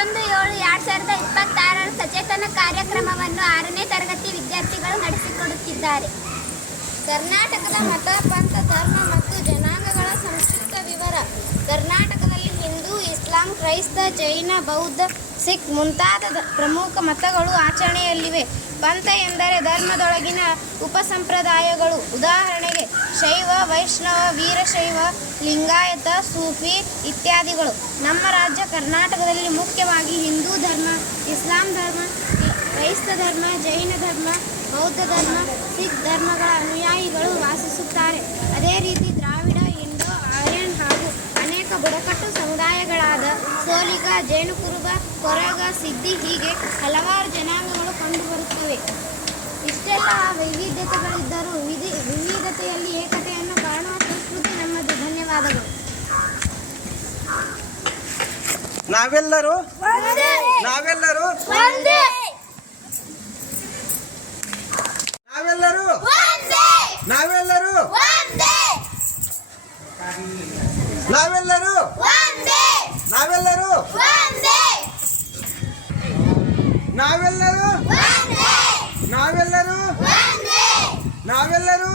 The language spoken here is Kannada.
21/7/2026 ಸಚೇತನ ಕಾರ್ಯಕ್ರಮವನ್ನು 6ನೇ ತರಗತಿ ವಿದ್ಯಾರ್ಥಿಗಳು ನಡೆಸಿಕೊಡುತ್ತಿದ್ದಾರೆ. ಕರ್ನಾಟಕದ ಮತ, ಪಂಥ, ಧರ್ಮ ಮತ್ತು ಜನಾಂಗಗಳ ಸಂಕ್ಷಿಪ್ತ ವಿವರ. ಕರ್ನಾಟಕದಲ್ಲಿ ಹಿಂದೂ, ಇಸ್ಲಾಂ, ಕ್ರೈಸ್ತ, ಜೈನ, ಬೌದ್ಧ, ಸಿಖ್ ಮುಂತಾದ ಪ್ರಮುಖ ಮತಗಳು ಆಚರಣೆಯಲ್ಲಿವೆ. ಪಂಥ ಎಂದರೆ ಧರ್ಮದೊಳಗಿನ ಉಪಸಂಪ್ರದಾಯಗಳು. ಉದಾಹರಣೆಗೆ ಶೈವ, ವೈಷ್ಣವ, ವೀರಶೈವ, ಲಿಂಗಾಯತ, ಸೂಫಿ ಇತ್ಯಾದಿಗಳು. ನಮ್ಮ ರಾಜ್ಯ ಕರ್ನಾಟಕದಲ್ಲಿ ಮುಖ್ಯವಾಗಿ ಹಿಂದೂ ಧರ್ಮ, ಇಸ್ಲಾಂ ಧರ್ಮ, ಕ್ರೈಸ್ತ ಧರ್ಮ, ಜೈನ ಧರ್ಮ, ಬೌದ್ಧ ಧರ್ಮ, ಸಿಖ್ ಧರ್ಮಗಳ ಅನುಯಾಯಿಗಳು ವಾಸಿಸುತ್ತಾರೆ. ಅದೇ ರೀತಿ ದ್ರಾವಿಡ, ಇಂಡೋ ಆರ್ಯನ್ ಹಾಗೂ ಅನೇಕ ಬುಡಕಟ್ಟು ಸಮುದಾಯಗಳಾದ ಸೋಲಿಗ, ಜೇನುಕುರುಬ, ಕೊರಗ, ಸಿದ್ದಿ ಹೀಗೆ ಹಲವಾರು ಜನಾಂಗಗಳು ಕಂಡುಬರುತ್ತವೆ. ಇಷ್ಟೆಲ್ಲ ವೈವಿಧ್ಯತೆಗಳಿದ್ದರೂ ವಿವಿಧತೆಯಲ್ಲಿ ಏಕತೆಯನ್ನು ಕಾಣುವ ಸಂಸ್ಕೃತಿ ನಮ್ಮದು. ಧನ್ಯವಾದಗಳು. ನಾವೆಲ್ಲರೂ ನಾವೆಲ್ಲರೂ ನಾವೆಲ್ಲರೂ ನಾವೆಲ್ಲರೂ ನಾವೆಲ್ಲರೂ ನಾವೆಲ್ಲರೂ ನಾವೆಲ್ಲರೂ ನಾವೆಲ್ಲರೂ ನಾವೆಲ್ಲರೂ